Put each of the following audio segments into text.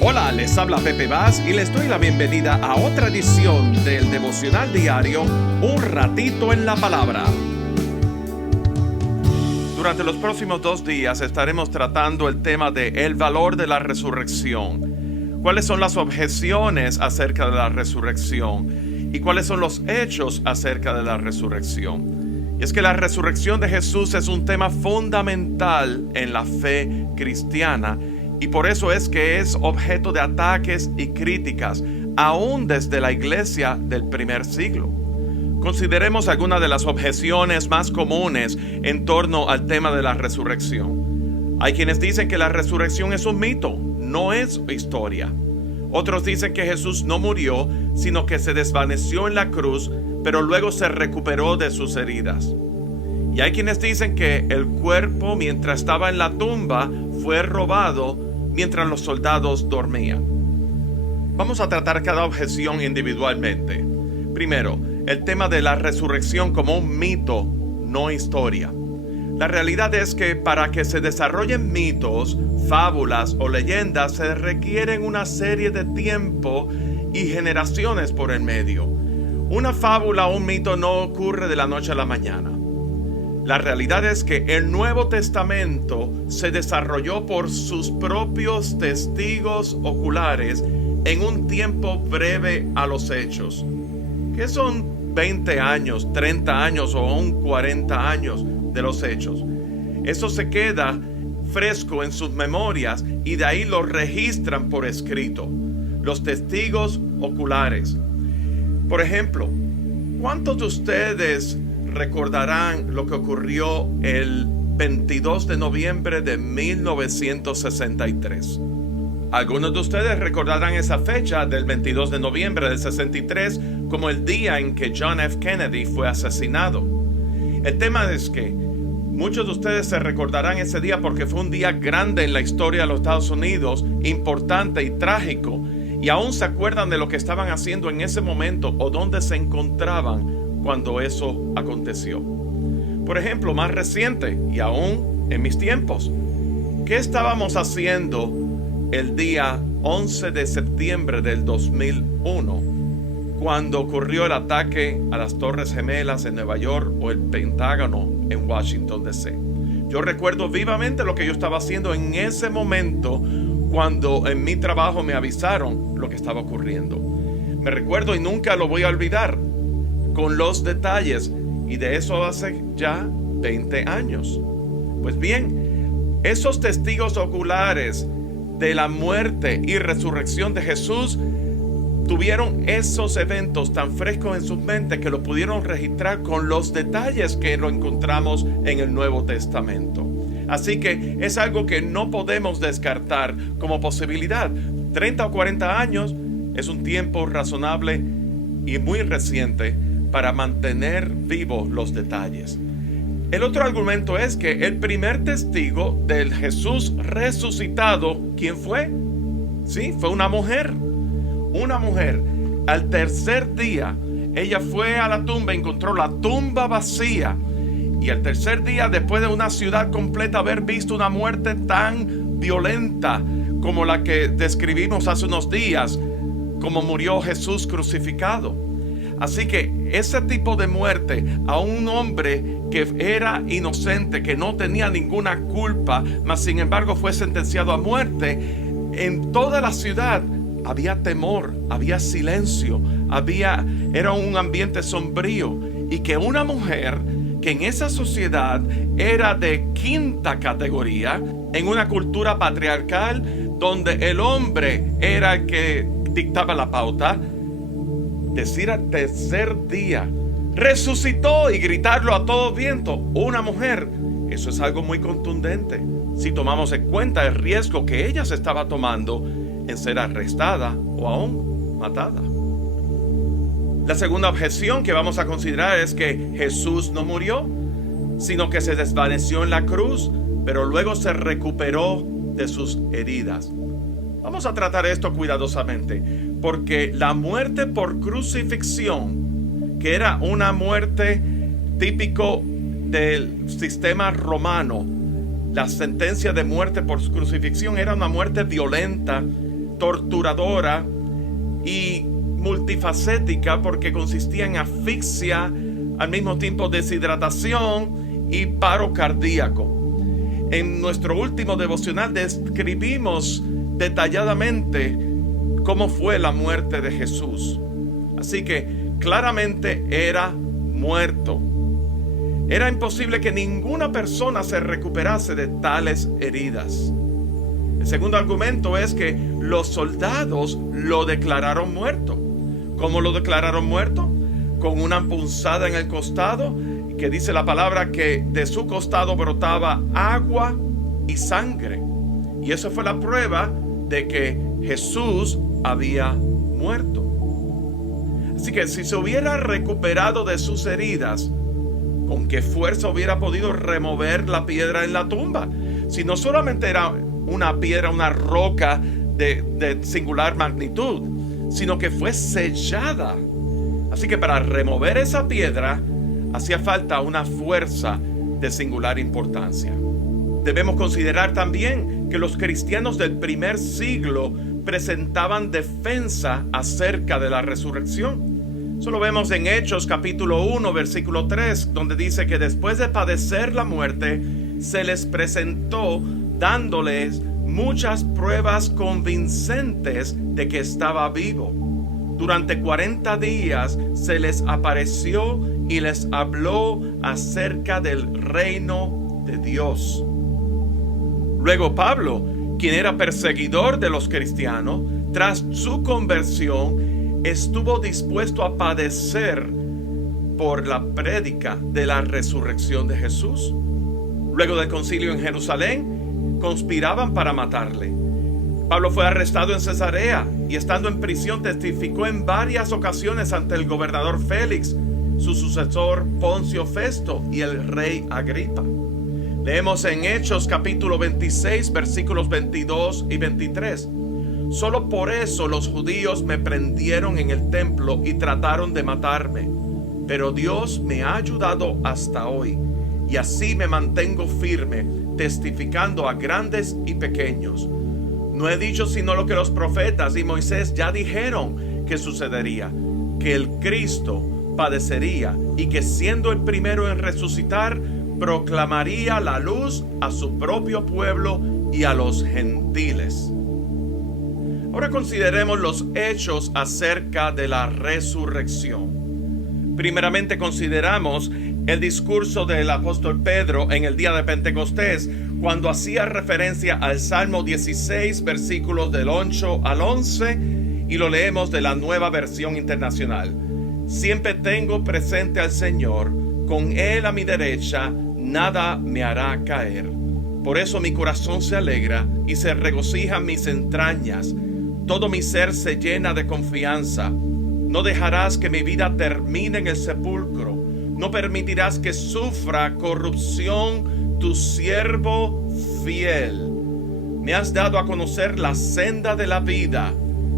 Hola, les habla Pepe Vaz y les doy la bienvenida a otra edición del devocional diario Un Ratito en la Palabra. Durante los próximos 2 días estaremos tratando el tema de el valor de la resurrección. ¿Cuáles son las objeciones acerca de la resurrección? ¿Y cuáles son los hechos acerca de la resurrección? Y es que la resurrección de Jesús es un tema fundamental en la fe cristiana. Y por eso es que es objeto de ataques y críticas, aún desde la iglesia del primer siglo. Consideremos algunas de las objeciones más comunes en torno al tema de la resurrección. Hay quienes dicen que la resurrección es un mito, no es historia. Otros dicen que Jesús no murió, sino que se desvaneció en la cruz, pero luego se recuperó de sus heridas. Y hay quienes dicen que el cuerpo, mientras estaba en la tumba, fue robado mientras los soldados dormían. Vamos a tratar cada objeción individualmente. Primero, el tema de la resurrección como un mito, no historia. La realidad es que para que se desarrollen mitos, fábulas o leyendas se requieren una serie de tiempo y generaciones por el medio. Una fábula o un mito no ocurre de la noche a la mañana. La realidad es que el Nuevo Testamento se desarrolló por sus propios testigos oculares en un tiempo breve a los hechos. ¿Qué son 20 años, 30 años o aún 40 años de los hechos? Eso se queda fresco en sus memorias y de ahí lo registran por escrito. Los testigos oculares. Por ejemplo, ¿cuántos de ustedes recordarán lo que ocurrió el 22 de noviembre de 1963? Algunos de ustedes recordarán esa fecha del 22 de noviembre del 63 como el día en que John F. Kennedy fue asesinado. El tema es que muchos de ustedes se recordarán ese día porque fue un día grande en la historia de los Estados Unidos, importante y trágico, y aún se acuerdan de lo que estaban haciendo en ese momento o dónde se encontraban cuando eso aconteció. Por ejemplo, más reciente y aún en mis tiempos, ¿qué estábamos haciendo el día 11 de septiembre del 2001 cuando ocurrió el ataque a las Torres Gemelas en Nueva York o el Pentágono en Washington, D.C.? Yo recuerdo vivamente lo que yo estaba haciendo en ese momento cuando en mi trabajo me avisaron lo que estaba ocurriendo. Me recuerdo y nunca lo voy a olvidar, con los detalles, y de eso hace ya 20 años. Pues bien, esos testigos oculares de la muerte y resurrección de Jesús tuvieron esos eventos tan frescos en sus mentes que lo pudieron registrar con los detalles que lo encontramos en el Nuevo Testamento. Así que es algo que no podemos descartar como posibilidad. 30 o 40 años es un tiempo razonable y muy reciente para mantener vivos los detalles. El otro argumento es que el primer testigo del Jesús resucitado, ¿quién fue? Sí, fue una mujer. Una mujer. Al tercer día, ella fue a la tumba, encontró la tumba vacía. Y al tercer día, después de una ciudad completa haber visto una muerte tan violenta como la que describimos hace unos días, como murió Jesús crucificado. Así que ese tipo de muerte a un hombre que era inocente, que no tenía ninguna culpa, mas sin embargo fue sentenciado a muerte, en toda la ciudad había temor, había silencio, era un ambiente sombrío. Y que una mujer que en esa sociedad era de quinta categoría, en una cultura patriarcal donde el hombre era el que dictaba la pauta, decir al tercer día, resucitó, y gritarlo a todo viento, una mujer, eso es algo muy contundente, si tomamos en cuenta el riesgo que ella se estaba tomando en ser arrestada o aún matada. La segunda objeción que vamos a considerar es que Jesús no murió, sino que se desvaneció en la cruz, pero luego se recuperó de sus heridas. Vamos a tratar esto cuidadosamente, porque la muerte por crucifixión, que era una muerte típico del sistema romano, la sentencia de muerte por crucifixión era una muerte violenta, torturadora y multifacética porque consistía en asfixia, al mismo tiempo deshidratación y paro cardíaco. En nuestro último devocional describimos detalladamente cómo fue la muerte de Jesús. Así que claramente era muerto. Era imposible que ninguna persona se recuperase de tales heridas. El segundo argumento es que los soldados lo declararon muerto. ¿Cómo lo declararon muerto? Con una punzada en el costado, que dice la palabra que de su costado brotaba agua y sangre. Y eso fue la prueba de que Jesús había muerto. Así que si se hubiera recuperado de sus heridas, ¿con qué fuerza hubiera podido remover la piedra en la tumba? Si no solamente era una piedra, una roca de singular magnitud, sino que fue sellada. Así que para remover esa piedra hacía falta una fuerza de singular importancia. Debemos considerar también que los cristianos del primer siglo presentaban defensa acerca de la resurrección. Eso lo vemos en Hechos capítulo 1 versículo 3, donde dice que después de padecer la muerte se les presentó dándoles muchas pruebas convincentes de que estaba vivo. Durante 40 días se les apareció y les habló acerca del reino de Dios. Luego Pablo, quien era perseguidor de los cristianos, tras su conversión, estuvo dispuesto a padecer por la prédica de la resurrección de Jesús. Luego del concilio en Jerusalén, conspiraban para matarle. Pablo fue arrestado en Cesarea y estando en prisión testificó en varias ocasiones ante el gobernador Félix, su sucesor Poncio Festo y el rey Agripa. Leemos en Hechos capítulo 26 versículos 22 y 23. Solo por eso los judíos me prendieron en el templo y trataron de matarme. Pero Dios me ha ayudado hasta hoy y así me mantengo firme, testificando a grandes y pequeños. No he dicho sino lo que los profetas y Moisés ya dijeron que sucedería, que el Cristo padecería y que siendo el primero en resucitar, proclamaría la luz a su propio pueblo y a los gentiles. Ahora consideremos los hechos acerca de la resurrección. Primeramente consideramos el discurso del apóstol Pedro en el día de Pentecostés, cuando hacía referencia al Salmo 16, versículos del 8 al 11, y lo leemos de la Nueva Versión Internacional. Siempre tengo presente al Señor, con Él a mi derecha, nada me hará caer. Por eso mi corazón se alegra y se regocijan mis entrañas. Todo mi ser se llena de confianza. No dejarás que mi vida termine en el sepulcro. No permitirás que sufra corrupción tu siervo fiel. Me has dado a conocer la senda de la vida.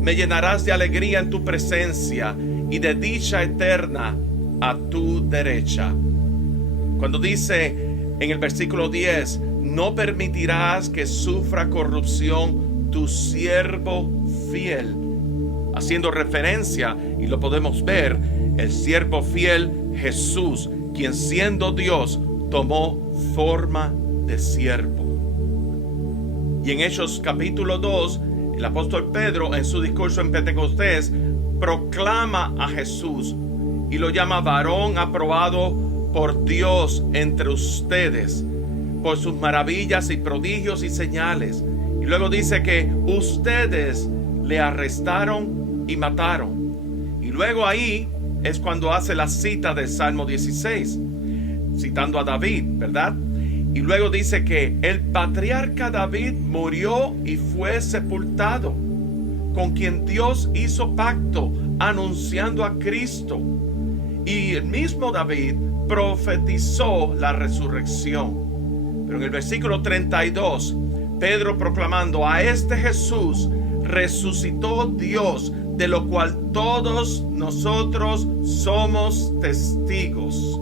Me llenarás de alegría en tu presencia y de dicha eterna a tu derecha. Cuando dice en el versículo 10, no permitirás que sufra corrupción tu siervo fiel, haciendo referencia, y lo podemos ver, el siervo fiel Jesús, quien siendo Dios tomó forma de siervo. Y en Hechos capítulo 2, el apóstol Pedro en su discurso en Pentecostés proclama a Jesús y lo llama varón aprobado por Dios entre ustedes, por sus maravillas y prodigios y señales. Y luego dice que ustedes le arrestaron y mataron. Y luego ahí es cuando hace la cita del Salmo 16, citando a David, ¿verdad? Y luego dice que el patriarca David murió y fue sepultado, con quien Dios hizo pacto, anunciando a Cristo. Y el mismo David profetizó la resurrección. Pero en el versículo 32, Pedro proclamando, a este Jesús resucitó Dios, de lo cual todos nosotros somos testigos.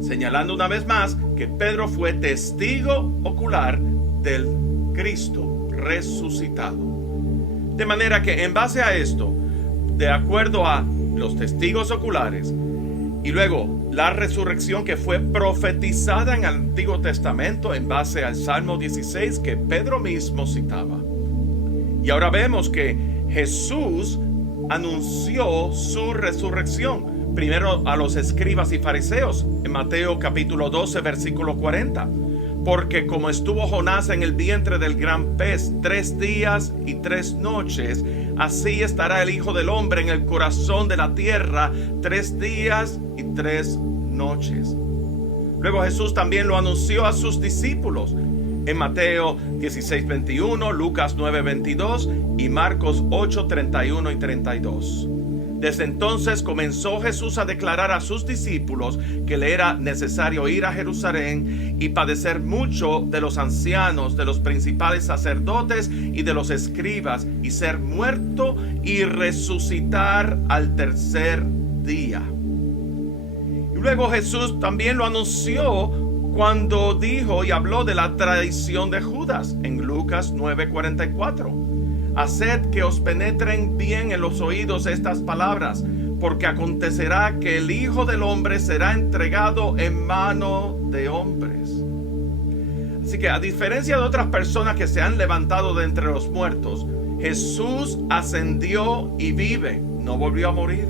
Señalando una vez más que Pedro fue testigo ocular del Cristo resucitado. De manera que en base a esto, de acuerdo a los testigos oculares y luego la resurrección que fue profetizada en el Antiguo Testamento en base al Salmo 16 que Pedro mismo citaba. Y ahora vemos que Jesús anunció su resurrección primero a los escribas y fariseos en Mateo capítulo 12 versículo 40. Porque como estuvo Jonás en el vientre del gran pez 3 días y 3 noches, así estará el Hijo del Hombre en el corazón de la tierra 3 días y 3 noches. Luego Jesús también lo anunció a sus discípulos en Mateo 16:21, Lucas 9:22 y Marcos 8:31 y 32. Desde entonces comenzó Jesús a declarar a sus discípulos que le era necesario ir a Jerusalén y padecer mucho de los ancianos, de los principales sacerdotes y de los escribas, y ser muerto y resucitar al tercer día. Y luego Jesús también lo anunció cuando dijo y habló de la traición de Judas en Lucas 9:44. Haced que os penetren bien en los oídos estas palabras, porque acontecerá que el Hijo del Hombre será entregado en mano de hombres. Así que a diferencia de otras personas que se han levantado de entre los muertos, Jesús ascendió y vive, no volvió a morir.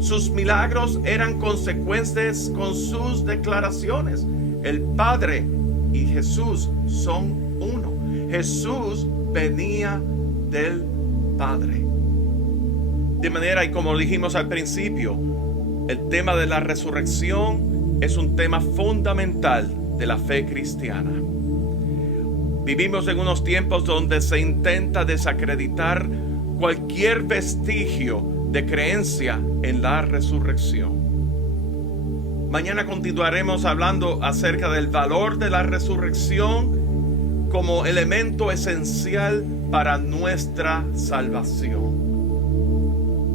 Sus milagros eran consecuentes con sus declaraciones. El Padre y Jesús son uno. Jesús venía del Padre. De manera, y como dijimos al principio, el tema de la resurrección es un tema fundamental de la fe cristiana. Vivimos en unos tiempos donde se intenta desacreditar cualquier vestigio de creencia en la resurrección. Mañana continuaremos hablando acerca del valor de la resurrección como elemento esencial para nuestra salvación.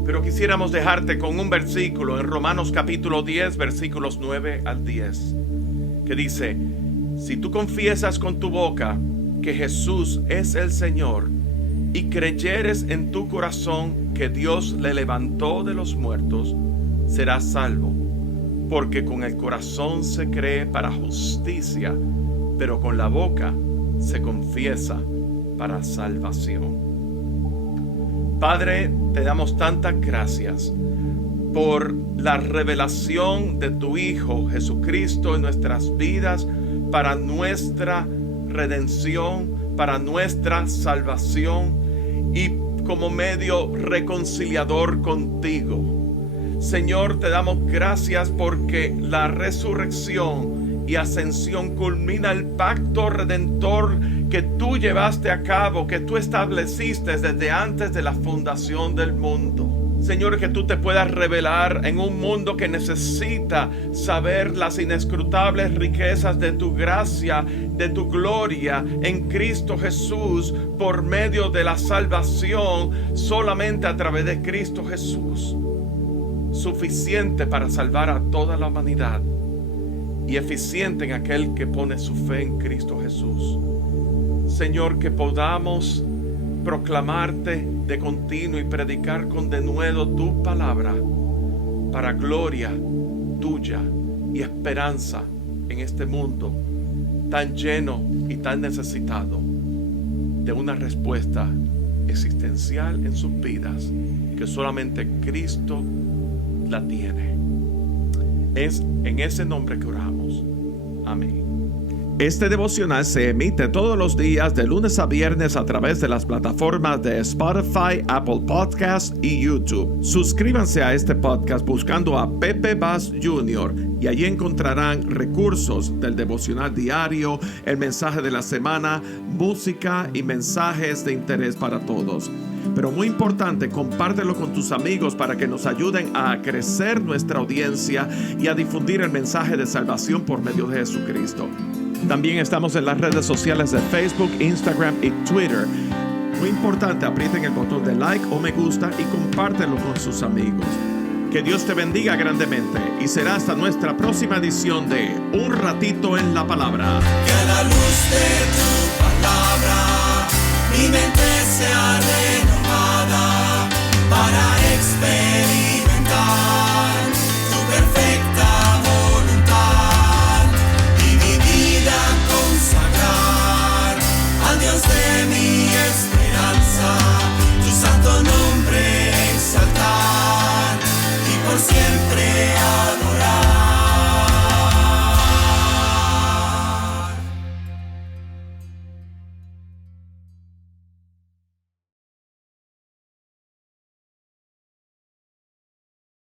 Pero quisiéramos dejarte con un versículo en Romanos capítulo 10, versículos 9 al 10, que dice: si tú confiesas con tu boca que Jesús es el Señor y creyeres en tu corazón que Dios le levantó de los muertos, serás salvo. Porque con el corazón se cree para justicia, pero con la boca se confiesa para salvación. Padre, te damos tantas gracias por la revelación de tu Hijo Jesucristo en nuestras vidas para nuestra redención, para nuestra salvación y como medio reconciliador contigo. Señor, te damos gracias porque la resurrección y ascensión culmina el pacto redentor que tú llevaste a cabo, que tú estableciste desde antes de la fundación del mundo. Señor, que tú te puedas revelar en un mundo que necesita saber las inescrutables riquezas de tu gracia, de tu gloria en Cristo Jesús por medio de la salvación solamente a través de Cristo Jesús. Suficiente para salvar a toda la humanidad y eficiente en aquel que pone su fe en Cristo Jesús. Señor, que podamos proclamarte de continuo y predicar con denuedo tu palabra para gloria tuya y esperanza en este mundo tan lleno y tan necesitado de una respuesta existencial en sus vidas que solamente Cristo la tiene. Es en ese nombre que oramos. Amén. Este devocional se emite todos los días de lunes a viernes a través de las plataformas de Spotify, Apple Podcasts y YouTube. Suscríbanse a este podcast buscando a Pepe Bass Jr. y allí encontrarán recursos del devocional diario, el mensaje de la semana, música y mensajes de interés para todos. Pero muy importante, compártelo con tus amigos para que nos ayuden a crecer nuestra audiencia y a difundir el mensaje de salvación por medio de Jesucristo. También estamos en las redes sociales de Facebook, Instagram y Twitter. Muy importante, aprieten el botón de like o me gusta y compártelo con sus amigos. Que Dios te bendiga grandemente y será hasta nuestra próxima edición de Un Ratito en la Palabra. Que a la luz de tu palabra mi mente sea